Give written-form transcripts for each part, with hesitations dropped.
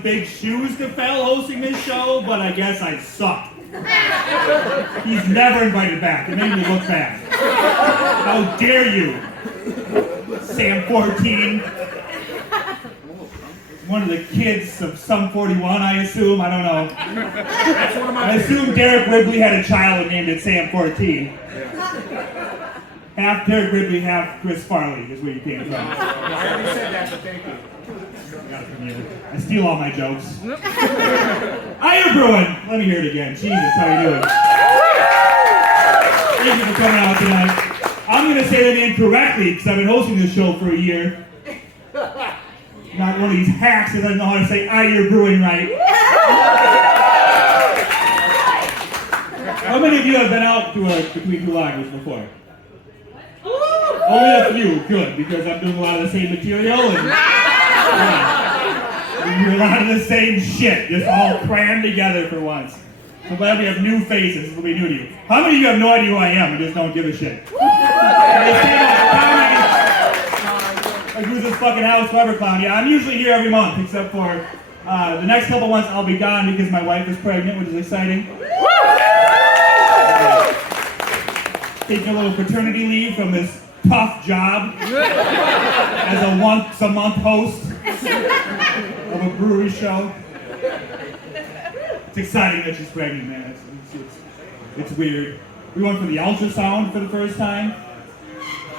some big shoes to fill hosting this show, but I guess I suck. He's never invited back. It made me look bad. How dare you, Sam 14. One of the kids of some 41, I assume. I don't know. That's one of my I assume Derek Ridley had a child and named it Sam 14. Half Derek Ridley, half Chris Farley is where you came from. I already said that, but thank you. I steal all my jokes. Aegir Brewing! Let me hear it again. Jesus, how you doing? Thank you for coming out tonight. I'm going to say the name correctly because I've been hosting this show for a year. Not one of these hacks that doesn't know how to say Aegir Brewing right. How many of you have been out to between two lagers before? Only a few, good, because I'm doing a lot of the same material and we do a lot of the same shit, just all crammed together for once. So glad we have new faces, this will be new to you. How many of you have no idea who I am and just don't give a shit? Like, who's this fucking house clever clown? Yeah, I'm usually here every month, except for the next couple months I'll be gone because my wife is pregnant, which is exciting. Taking a little paternity leave from this tough job as a once-a-month host of a brewery show. It's exciting that she's pregnant, man. It's weird. We went for the ultrasound for the first time.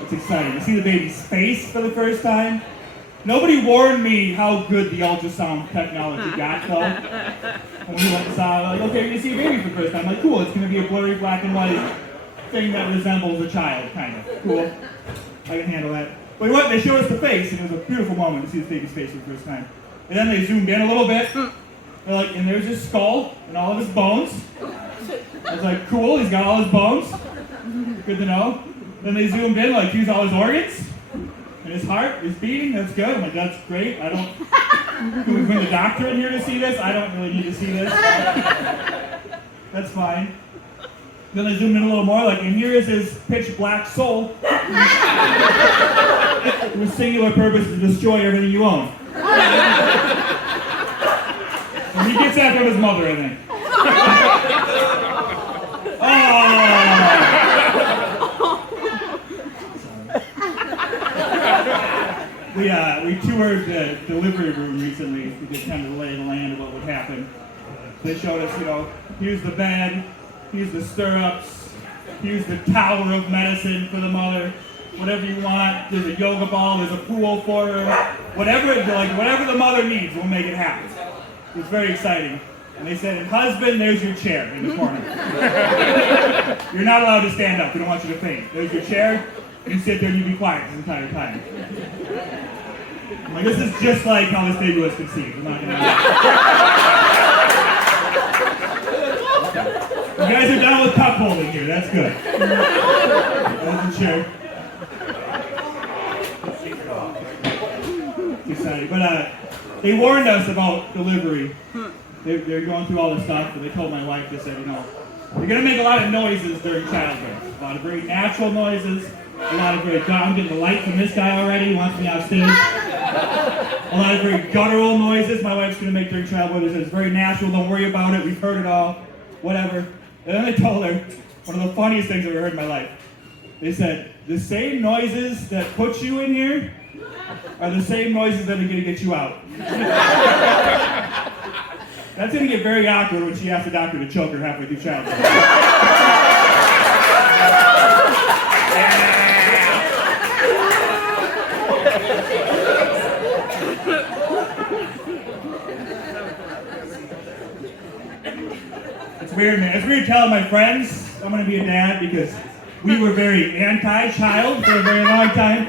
It's exciting. To see the baby's face for the first time. Nobody warned me how good the ultrasound technology got, though. When we went and saw, like, okay, you're going to see a baby for the first time. I'm like, cool, it's going to be a blurry black and white thing that resembles a child, kind of. Cool. I can handle that. But they showed us the face, and it was a beautiful moment to see this baby's face for the first time. And then they zoomed in a little bit. They're like, and there's his skull and all of his bones. I was like, cool, he's got all his bones. Good to know. Then they zoomed in, like, here's all his organs. And his heart is beating, that's good. I'm like, that's great. Can we bring the doctor in here to see this? I don't really need to see this. That's fine. Then they zoomed in a little more, like, and here is his pitch black soul. With singular purpose to destroy everything you own. And he gets after his mother, I think. We toured the delivery room recently to get kind of the lay of the land of what would happen. They showed us, here's the bed, here's the stirrups, here's the tower of medicine for the mother. Whatever you want, there's a yoga ball, there's a pool for her. Whatever the mother needs, we'll make it happen. It was very exciting. And they said, and husband, there's your chair in the corner. You're not allowed to stand up, we don't want you to faint. There's your chair, you sit there and you be quiet the entire time. I'm like, this is just like how this baby was conceived. I'm not gonna You guys are done with cup holding here, that's good. There's the chair. It's exciting. But they warned us about delivery. They're going through all this stuff, but they told my wife, they said, you're going to make a lot of noises during childbirth. A lot of very natural noises. A lot of very, I'm getting the light from this guy already, he wants me off stage. A lot of very guttural noises my wife's going to make during childbirth. They said, it's very natural, don't worry about it, we've heard it all, whatever. And then they told her, one of the funniest things I've ever heard in my life. They said, the same noises that put you in here are the same noises that are going to get you out. That's going to get very awkward when she asks the doctor to choke her halfway through childbirth. It's weird, man. It's weird telling my friends I'm going to be a dad because we were very anti-child for a very long time.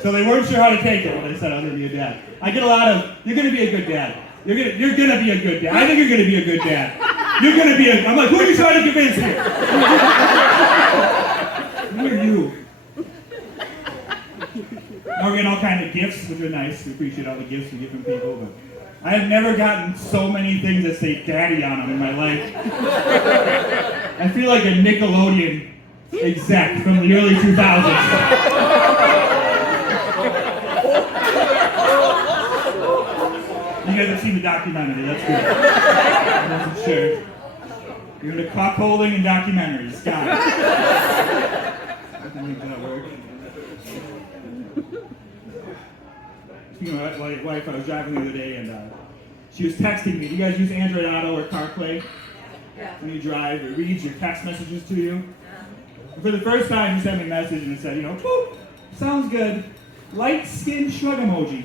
So they weren't sure how to take it when they said I was going to be a dad. I get a lot of, you're going to be a good dad. You're gonna be a good dad. I think you're going to be a good dad. You're going to be I'm like, who are you trying to convince here? Who are you? Now we're getting all kinds of gifts, which are nice. We appreciate all the gifts we get from people, but I have never gotten so many things that say daddy on them in my life. I feel like a Nickelodeon exec from the early 2000s. You hasn't seen the documentary. That's good. I wasn't sure. You're into cuckolding and documentaries. Got it. I think that work. Speaking of my wife, I was driving the other day and she was texting me. Do you guys use Android Auto or CarPlay? Yeah. When you drive, it reads your text messages to you. And for the first time, she sent me a message and it said, "Whoop, sounds good. Light skin shrug emoji."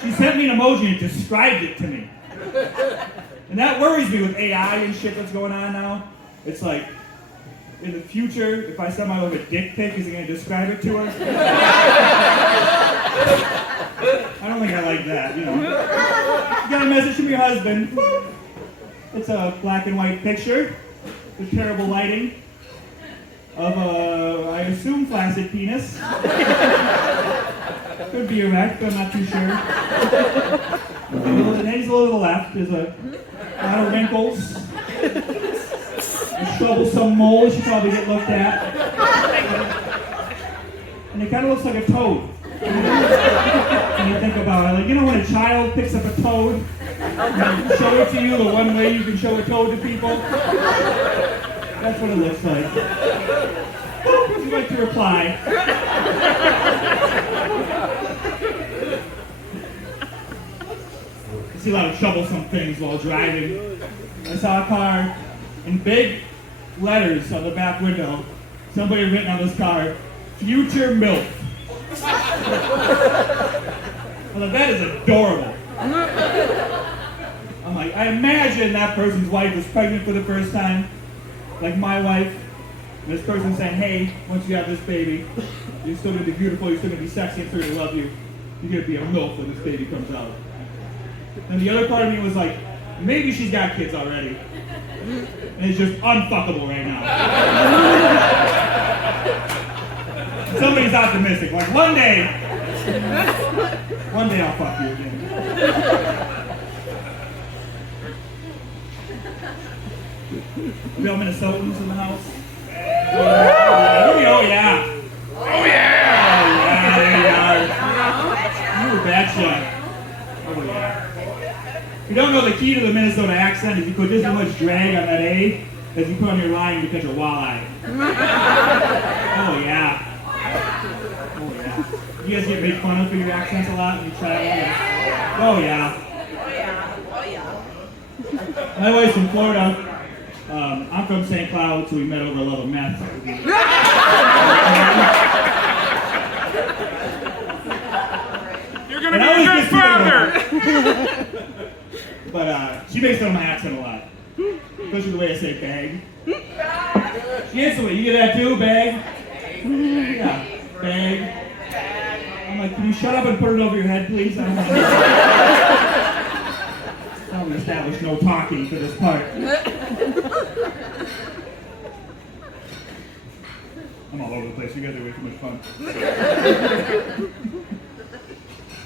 She sent me an emoji and described it to me. And that worries me with AI and shit that's going on now. It's like, in the future, if I send my wife a dick pic, is it going to describe it to her? I don't think I like that, You got a message from your husband. Whoop. It's a black and white picture with terrible lighting of a, I assume, flaccid penis. Could be erect, but I'm not too sure. It hangs a little to the left. There's a lot of wrinkles. A troublesome mole should probably get looked at. And it kind of looks like a toad. When you think about it, like, when a child picks up a toad, and show it to you the one way you can show a toad to people. That's what it looks like. Would you like to reply? I see a lot of troublesome things while driving. I saw a car in big letters on the back window. Somebody had written on this car, "Future MILF." Well, that is adorable. I'm like, I imagine that person's wife was pregnant for the first time, like my wife. And this person saying, "Hey, once you have this baby, you're still going to be beautiful, you're still going to be sexy, and still going to love you. You're going to be a MILF when this baby comes out." And the other part of me was like, maybe she's got kids already. And it's just unfuckable right now. Somebody's optimistic. Like, one day I'll fuck you again. We all Minnesotans in the house? Oh yeah. There you are. You were bad shot. Oh yeah. If you don't know, the key to the Minnesota accent is you put just as much drag on that A as you put on your line to catch a walleye. Oh yeah. Oh yeah. You guys get made fun of for your accents a lot when you travel? Oh yeah. My wife's from Florida. I'm from St. Cloud, so we met over a love of meth. You're gonna be a good father. But she makes fun of my accent a lot, especially the way I say bag. She instantly, you get that too, bag? Yeah, bag. I'm like, can you shut up and put it over your head, please? I'm going to establish no talking for this part. I'm all over the place. You guys are way too much fun.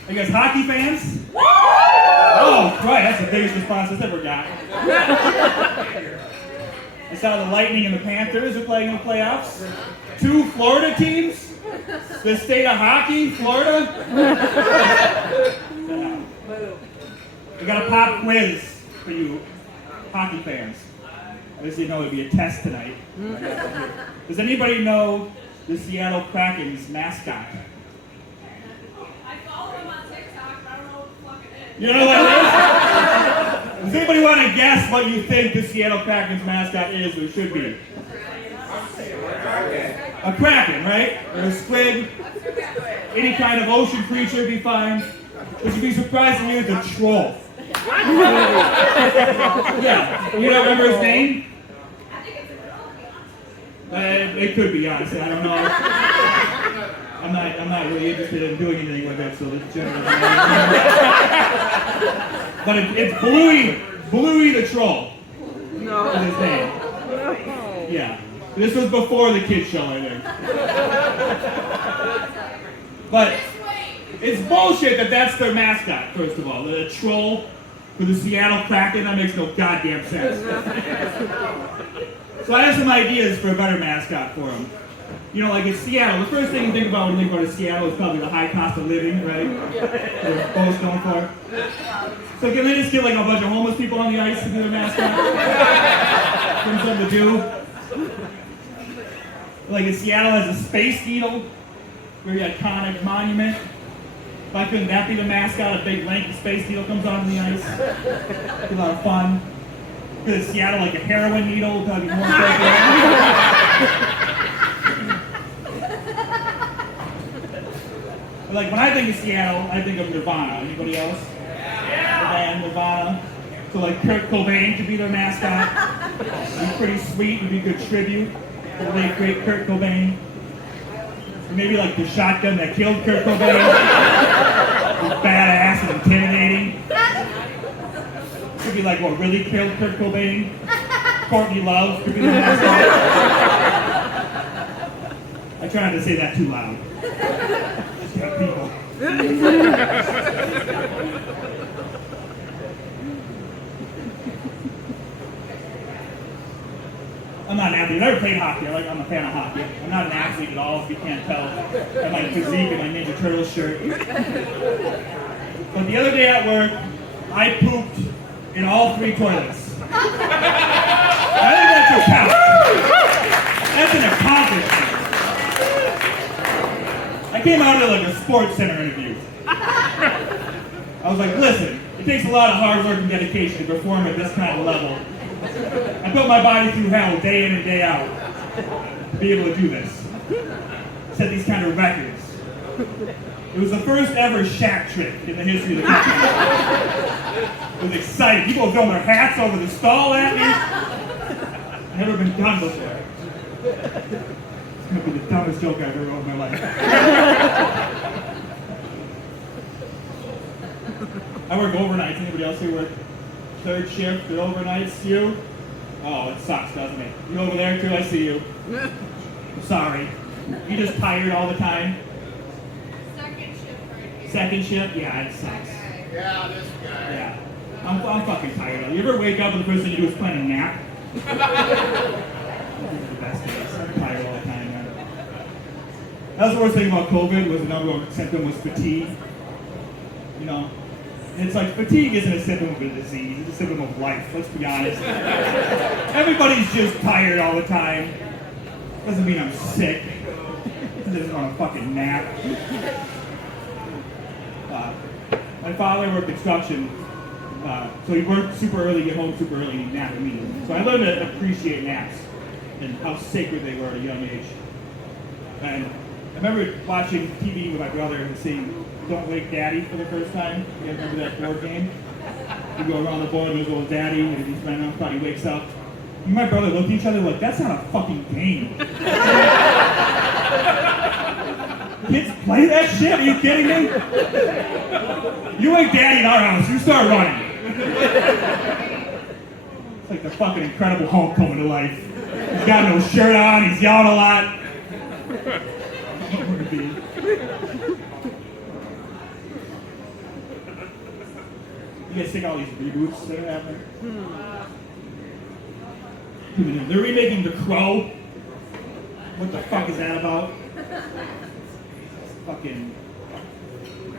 Are you guys hockey fans? Oh, Christ, that's the biggest response I've ever got. I saw the Lightning and the Panthers are playing in the playoffs. 2 Florida teams? The state of hockey, Florida? We got a pop quiz for you hockey fans. Obviously, you know it'd be a test tonight. Does anybody know the Seattle Kraken's mascot? You know what it is? Does anybody want to guess what you think the Seattle Kraken's mascot is or should be? A kraken, right? Or a squid. Any kind of ocean creature would be fine. But you'd be surprised to hear it's a troll. Yeah. You don't remember his name? It could be, honestly. I don't know. I'm not really interested in doing anything with it, so it's generally. But it's Bluey the Troll. No. Is his name. No. Yeah. This was before the kids show, I think. But it's bullshit that that's their mascot, first of all. The troll for the Seattle Kraken, that makes no goddamn sense. So I have some ideas for a better mascot for them. You know, like in Seattle, the first thing you think about when you think about Seattle is probably the high cost of living, right? They're both known for. So can they just get like a bunch of homeless people on the ice to do their mascot? Give them something to do. Like in Seattle has a Space Needle, very iconic monument. Why couldn't that be the mascot? A big lanky Space Needle comes out on the ice. Be a lot of fun. Because Seattle, like a heroin needle, would probably be more appropriate. But like when I think of Seattle, I think of Nirvana. Anybody else? Yeah. The band Nirvana. So like Kurt Cobain could be their mascot. It'd be pretty sweet. It'd be a good tribute to the late great Kurt Cobain. Maybe like the shotgun that killed Kurt Cobain. It was badass and intimidating. Could be like what really killed Kurt Cobain. Courtney Love could be the mascot. I try not to say that too loud. Just have people. I'm not an athlete. I never played hockey. I'm a fan of hockey. I'm not an athlete at all, if you can't tell. And my physique and my Ninja Turtles shirt. But the other day at work, I pooped in all 3 toilets. I think that should count. That's an accomplishment. I came out of like a sports center interview. I was like, listen, it takes a lot of hard work and dedication to perform at this kind of level. I put my body through hell day in and day out to be able to do this. Set these kind of records. It was the first ever shack trick in the history of the country. It was exciting. People were throwing their hats over the stall at me. Never been done before. It's going to be the dumbest joke I've ever wrote in my life. I work overnights. Anybody else here work third shift or overnights? You? Oh, it sucks, doesn't it? You over there too? I see you. I'm sorry. You just tired all the time? Second shift right here. Second shift? Yeah, it sucks. Yeah, this guy. Yeah. I'm fucking tired. You ever wake up and the first thing you do is plan a nap? The best days. I'm tired all the time, man. That was the worst thing about COVID, was the number one symptom was fatigue. You know? And it's like, fatigue isn't a symptom of a disease, it's a symptom of life, let's be honest. Everybody's just tired all the time. Doesn't mean I'm sick. I just want a fucking nap. My father worked construction, so he worked super early, get home super early, and he'd nap immediately. So I learned to appreciate naps and how sacred they were at a young age. And I remember watching TV with my brother and seeing Don't Wake Daddy for the first time. You guys remember that board game? You go around the board and there's little daddy, and he's running around, probably wakes up. And my brother looked at each other like, that's not a fucking game. Kids play that shit? Are you kidding me? You wake daddy in our house, you start running. It's like the fucking Incredible Hulk coming to life. He's got no shirt on, he's yelling a lot. You guys think all these reboots that are happening? They're remaking The Crow. What the fuck is that about? Fucking...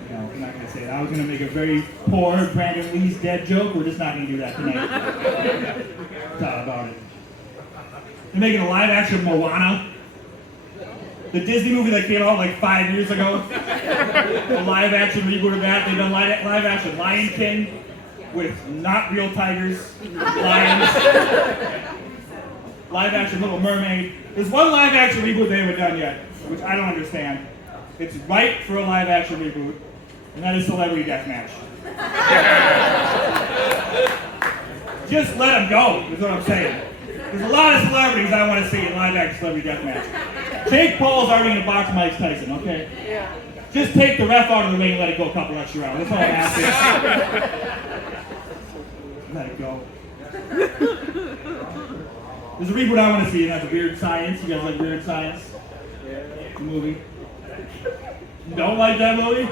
No, I'm not gonna say that. I was gonna make a very poor Brandon Lee's dead joke. We're just not gonna do that tonight. Thought about it. They're making a live action Moana. The Disney movie that came out like 5 years ago. A live action reboot of that. They've done live action Lion King with not real tigers, lions. Live action Little Mermaid. There's one live action reboot they haven't done yet, which I don't understand. It's ripe for a live action reboot, and that is Celebrity Deathmatch. Just let them go, is what I'm saying. There's a lot of celebrities I want to see in live action Celebrity Deathmatch. Jake Paul's already in a box with Mike Tyson, okay? Yeah. Just take the ref out of the ring and let it go a couple extra rounds. That's all I ask. Let it go. There's a reboot I want to see, and that's Weird Science. You guys like Weird Science? The movie. You don't like that movie?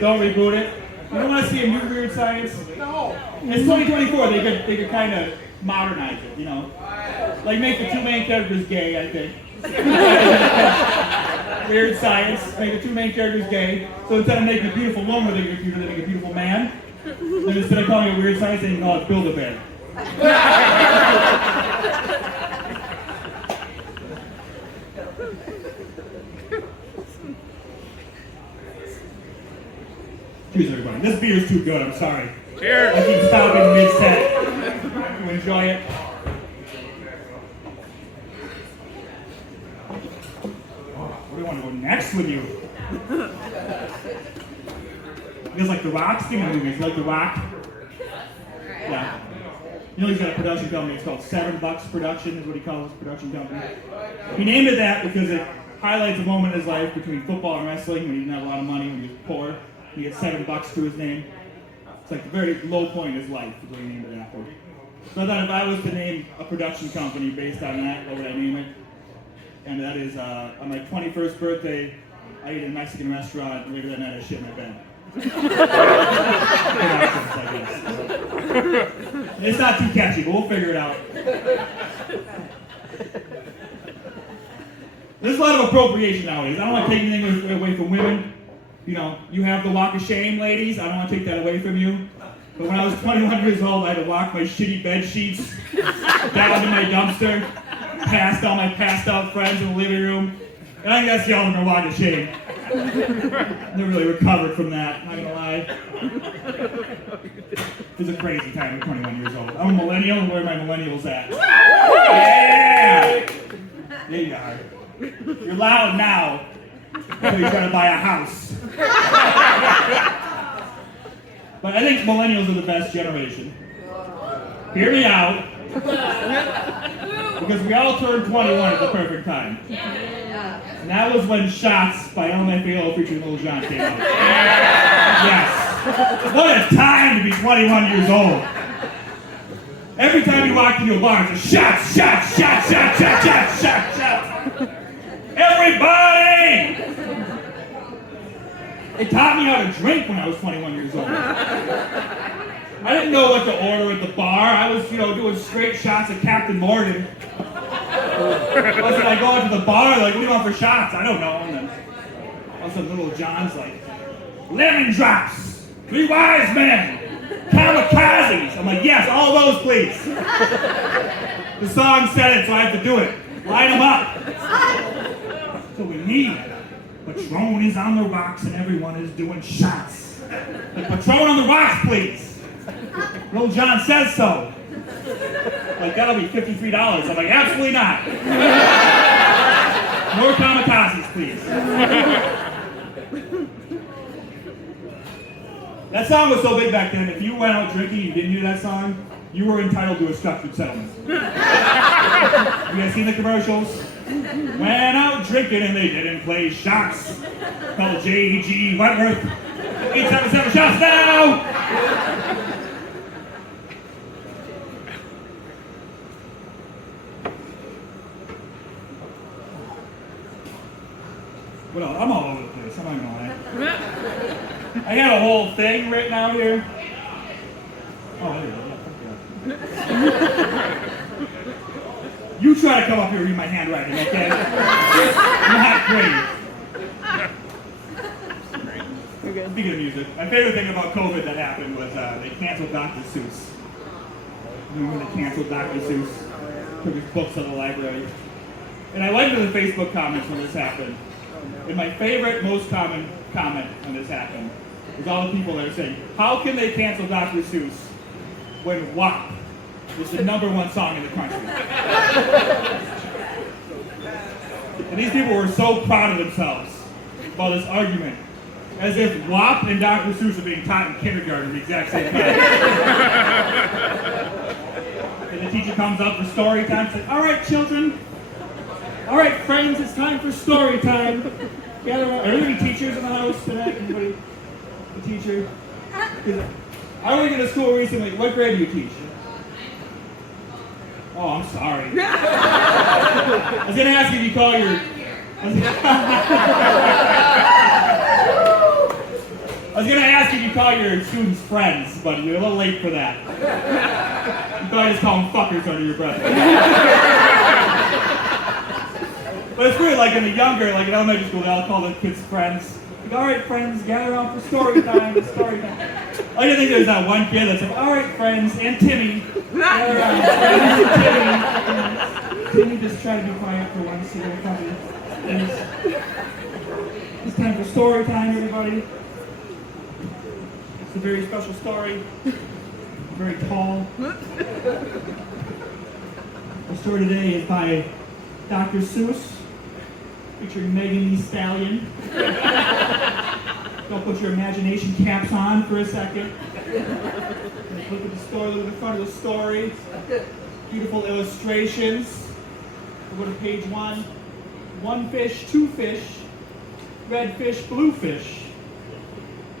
Don't reboot it. You don't want to see a new Weird Science? No. It's 2024. They could kind of modernize it, you know. Like make the two main characters gay, I think. Weird Science, make the two main characters gay. So instead of making a beautiful woman with a computer, they make a beautiful man. Then instead of calling it Weird Science, they can call it Build-A-Bear. Cheers, everybody. This beer is too good, I'm sorry. Cheers. I keep stopping mid-set. You enjoy it? Where do you want to go next with you? You guys like The Rock? Speaking of movies, you like The Rock? Yeah. You know he's got a production company, it's called $7 Production, is what he calls his production company. He named it that because it highlights a moment in his life between football and wrestling when he didn't have a lot of money, when he was poor. He had $7 to his name. It's like the very low point in his life is what he named it after. So I thought if I was to name a production company based on that, what would I name it? And that is, on my 21st birthday, I ate at a Mexican restaurant, and later that night I shit my bed. Productions, I guess. It's not too catchy, but we'll figure it out. There's a lot of appropriation nowadays. I don't want to take anything away from women. You know, you have the walk of shame, ladies. I don't want to take that away from you. But when I was 21 years old, I had to walk my shitty bed sheets down to my dumpster, past all my passed out friends in the living room. And I think that's the ultimate walk of shame. Never really recovered from that, not gonna lie. It was a crazy time at 21 years old. I'm a millennial, and where are my millennials at? Yeah! There you are. You're loud now, until you're trying to buy a house. But I think millennials are the best generation. Hear me out. Because we all turned 21 at the perfect time. And that was when Shots by LMFAO featuring Lil Jon came out. Yes. What a time to be 21 years old. Every time you walk into a bar, it's a shots, shots, shots, shots, shots, shots, shots, shots. Everybody! It taught me how to drink when I was 21 years old. I didn't know what to order at the bar. I was, doing straight shots of Captain Morgan. Once I go into the bar, like, what do you want for shots? I don't know. And then all of a sudden, Little John's like, lemon drops, 3 wise men, kamikazes. I'm like, yes, all those, please. The song said it, so I have to do it. Line them up. So we need Patron is on the rocks and everyone is doing shots. Like, Patron on the rocks, please. Little John says so. Like, that'll be $53. I'm like, absolutely not. More kamikazes, please. That song was so big back then, if you went out drinking and you didn't hear that song, you were entitled to a structured settlement. You guys seen the commercials? Went out drinking and they didn't play shots. Called J.G. Wentworth. 877 shots now! What else? I'm all over the place. I'm not gonna lie. I got a whole thing written out here. Oh, there you go. Yeah. You try to come up here and read my handwriting, okay? Not great. Speaking of music, my favorite thing about COVID that happened was they canceled Dr. Seuss. Remember they canceled Dr. Seuss? Took his books out of the library. And I went to the Facebook comments when this happened. And my favorite, most common comment when this happened was all the people that are saying, how can they cancel Dr. Seuss when WAP is the #1 song in the country? And these people were so proud of themselves about this argument, as if WAP and Dr. Seuss are being taught in kindergarten at the exact same time. And the teacher comes up for story time, and says, all right, children, all right, friends, it's time for story time. Gather around. Are there any teachers in the house today? Anybody? A teacher? I went to school recently. What grade do you teach? Oh, I'm sorry. I was going to ask if you call your... I was going to ask if you call your students friends, but you're a little late for that. You probably just call them fuckers under your breath. But it's weird, like in the younger, like in elementary school, they all call the kids friends. Like, all right, friends, gather around for story time, story time. I didn't think there was that one kid that said, all right, friends, and Timmy, gather around. Timmy, just try to be quiet for once, you know, probably. It's time for story time, everybody. It's a very special story. Very tall. The story today is by Dr. Seuss, featuring Megan Thee Stallion. Don't put your imagination caps on for a second. Look at the story, look at the front of the story. Beautiful illustrations. We'll go to page 1. One fish, two fish, red fish, blue fish.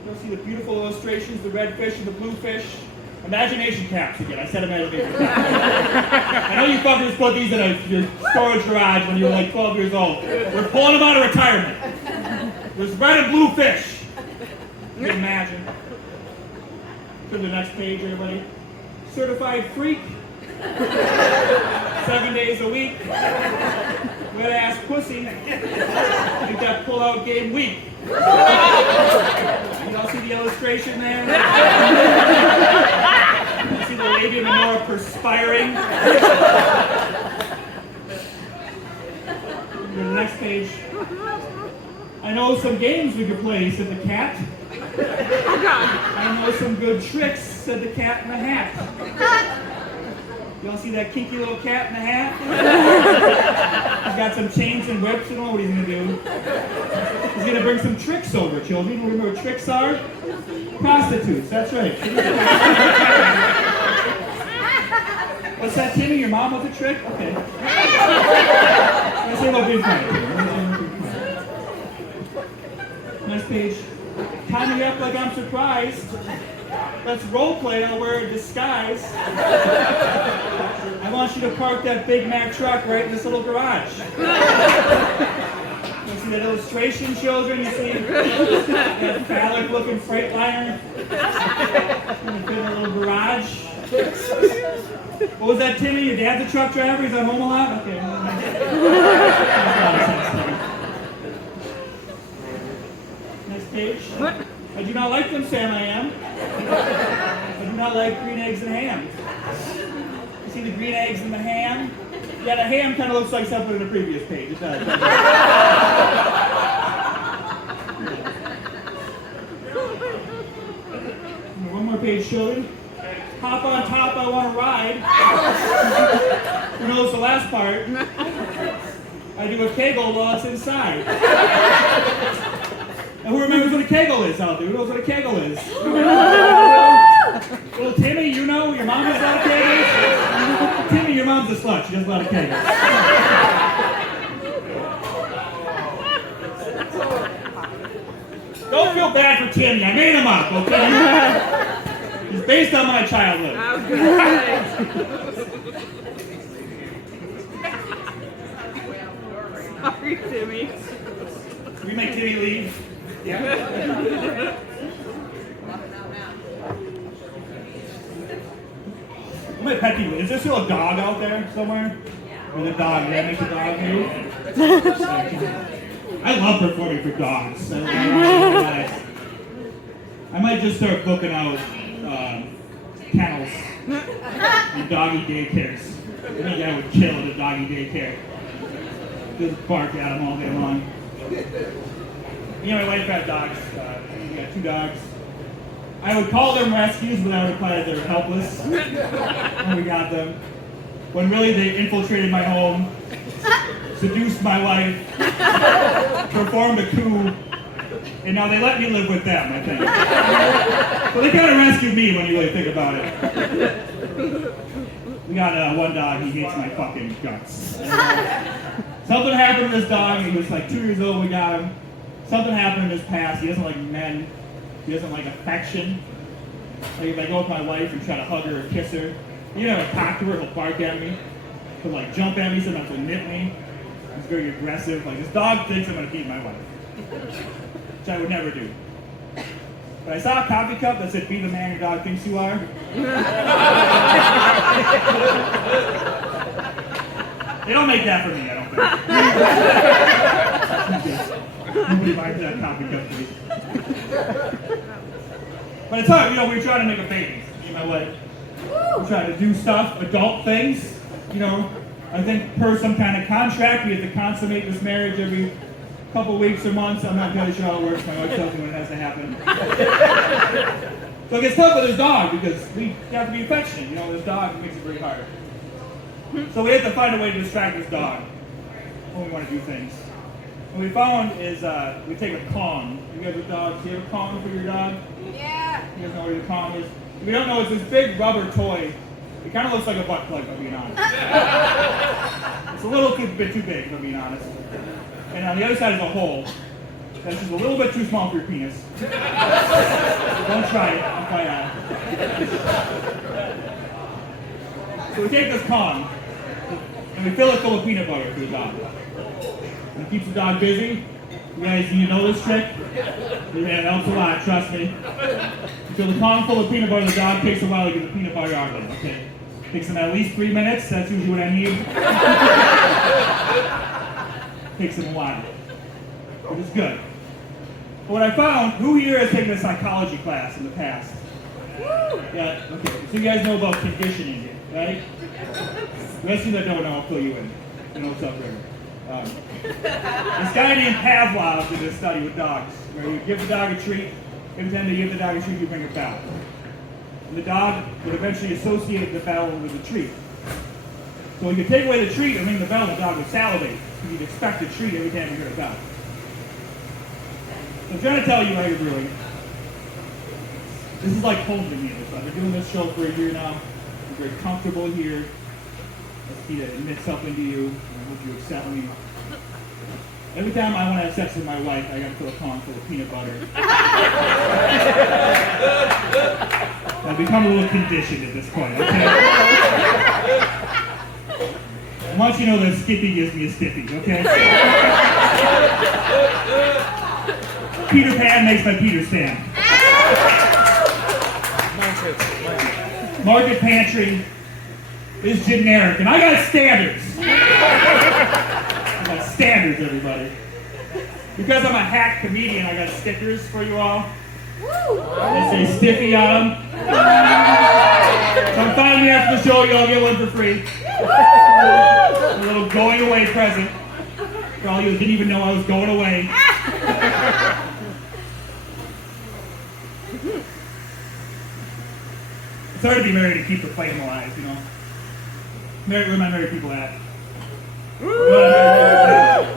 You'll see the beautiful illustrations, the red fish and the blue fish. Imagination caps again. I said imagination caps. I know you fuckers put these in your storage garage when you were like 12 years old. We're pulling them out of retirement. There's red and blue fish. You can imagine. To the next page, everybody. Certified freak. 7 days a week. Wet ass pussy. Think that pull-out game weak. You all see the illustration there? You see the labia minora perspiring? The next page. I know some games we could play, said the cat. I know some good tricks, said the cat in the hat. Y'all see that kinky little cat in the hat? He's got some chains and whips. I don't know what he's going to do. He's going to bring some tricks over, children. Remember what tricks are? Prostitutes, that's right. What's that, Timmy? Your mom was a trick? Okay. Let's say no big fight. Next page. Tie me up like I'm surprised. Let's role play. I'll wear a disguise. I want you to park that Big Mac truck right in this little garage. You see that illustration, children? You see that phallic-looking Freightliner in a little garage? What was that, Timmy? Your dad's a truck driver? He's at home a lot? Okay. Next page. I do not like them, Sam, I am. I do not like green eggs and ham. You see the green eggs and the ham? Yeah, the ham kind of looks like something in the previous page. It does. One more page, children. Hop on top, I want to ride. Who knows the last part? I do a kegel while it's inside. And who remembers what a kegel is out there? Who knows what a kegel is? Little Timmy, you know? Your mom has a lot of kegels? Timmy, your mom's a slut. She does a lot of kegels. Don't feel bad for Timmy. I made him up, okay? He's based on my childhood. Sorry, Timmy. Can we make Timmy leave? Yeah. What my pet peeve is there still a dog out there somewhere? There's a dog. That makes the dog move. I love performing for dogs. I might just start booking out kennels and doggy daycares. I think I would kill at a doggy daycare. Just bark at them all day long. Me and my wife had dogs. We got 2 dogs. I would call them rescues, but I would imply that they were helpless when we got them. When really they infiltrated my home, seduced my wife, performed a coup, and now they let me live with them, I think. So they kind of rescued me when you really think about it. We got one dog, he hates my fucking guts. Something happened to this dog, he was like 2 years old when we got him. Something happened in his past, he doesn't like men, he doesn't like affection. Like if I go with my wife and try to hug her or kiss her, you know, talk to her, he'll bark at me. He'll like jump at me, sometimes he'll nip me. He's very aggressive. Like this dog thinks I'm gonna beat my wife. Which I would never do. But I saw a coffee cup that said, "Be the man your dog thinks you are." They don't make that for me, I don't think. Nobody buys that coffee cup, please. But it's hard, we're trying to make a baby. Me and my wife. We're trying to do stuff, adult things. I think per some kind of contract, we have to consummate this marriage every couple weeks or months. I'm not really sure how it works. My wife tells me when it has to happen. So it gets tough with this dog because we have to be affectionate. This dog makes it very hard. So we have to find a way to distract this dog when we want to do things. What we found is we take a Kong. You guys with dogs, do you have a Kong for your dog? Yeah. You guys know what a Kong is? If you don't know, it's this big rubber toy. It kind of looks like a butt plug, if I'm being honest. It's a little bit too big, if I'm being honest. And on the other side is a hole that's just a little bit too small for your penis. Don't try it. Don't try that. So we take this Kong and we fill it full of peanut butter for the dog. And it keeps the dog busy. You guys need to know this trick. It helps a lot, trust me. You fill the Kong full of peanut butter, the dog takes a while to get the peanut butter out of it. Okay. Takes them at least 3 minutes. That's usually what I need. Takes them a while. Which is good. But what I found, who here has taken a psychology class in the past? Yeah, okay. So you guys know about conditioning, right? The rest of you that don't know, I'll fill you in. You know what's up here. This guy named Pavlov did a study with dogs, where you give the dog a treat, every time they give the dog a treat, you bring a bell. And the dog would eventually associate the bell with the treat. So when you take away the treat and ring the bell, the dog would salivate. You'd expect a treat every time you hear a bell. So I'm trying to tell you, Aegir Brewing, this is like home to me. I've been doing this show for a year now. I'm very comfortable here. Let's be to admit something to you. I hope you accept me. Every time I want to have sex with my wife, I got to fill a Kong full of peanut butter. I've become a little conditioned at this point, okay? I want you to know that Skippy gives me a stiffy, okay? Peter Pan makes my Peter stand. Market Pantry is generic, and I got standards. I got standards, everybody. Because I'm a hack comedian, I got stickers for you all. They say Stiffy on them. Come find me after the show, you all get one for free. A little going away present for all you who didn't even know I was going away. It's hard to be married and keep the flame alive, Where my married people at? You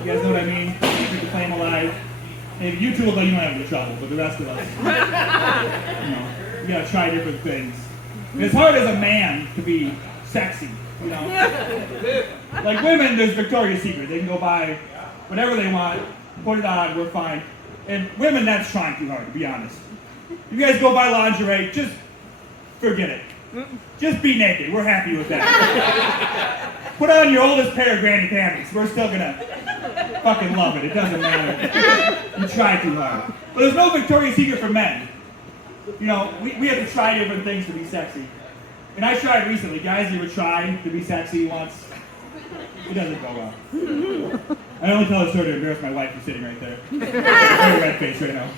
guys know what I mean? Keep the flame alive. Maybe you two, although you don't have any trouble, but the rest of us, you gotta try different things. And it's hard as a man to be sexy, Like women, there's Victoria's Secret. They can go buy whatever they want, put it on, we're fine. And women, that's trying too hard, to be honest. You guys go buy lingerie, just forget it. Just be naked. We're happy with that. Put on your oldest pair of granny panties. We're still gonna fucking love it. It doesn't matter. You try too hard. But there's no Victoria's Secret for men. We have to try different things to be sexy. And I tried recently. Guys, you ever try to be sexy once? It doesn't go well. I only tell this story to embarrass my wife who's sitting right there. Very red face right now.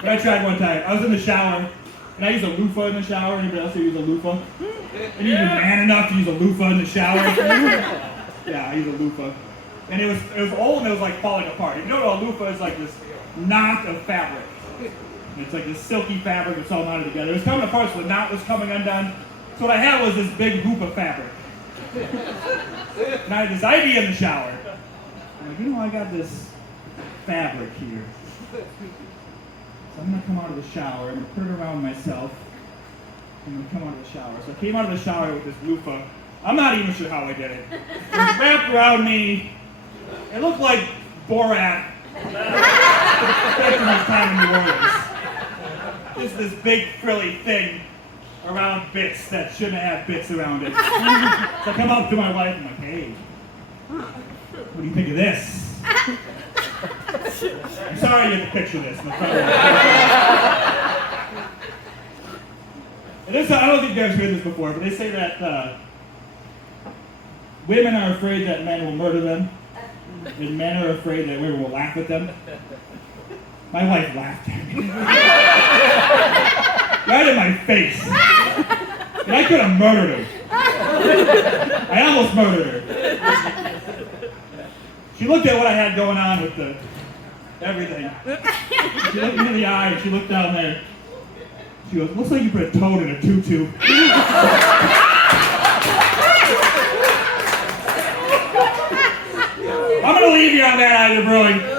But I tried one time. I was in the shower. And I use a loofah in the shower. Anybody else here use a loofah? And you're man enough to use a loofah in the shower? Yeah, I use a loofah. And it was old and it was like falling apart. You know what a loofah is, like this knot of fabric. And it's like this silky fabric that's all knotted together. It was coming apart, so the knot was coming undone. So what I had was this big hoop of fabric. And I had this idea in the shower. I'm like, I got this fabric here. So I'm going to come out of the shower, I'm going to put it around myself, I'm going to come out of the shower. So I came out of the shower with this loofah. I'm not even sure how I did it. It was wrapped around me. It looked like Borat. From his time in New Orleans. Just this big frilly thing around bits that shouldn't have bits around it. So I come up to my wife, I'm like, hey, what do you think of this? I'm sorry you have to picture this. My and this, I don't think you guys heard this before, but they say that women are afraid that men will murder them. and men are afraid that women will laugh at them. My wife laughed at me. Right in my face. And I could have murdered her. I almost murdered her. She looked at what I had going on with the everything. She looked me in the eye and she looked down there. She goes, looks like you put a toad in a tutu. I'm gonna leave you on that, Aegir Brewing.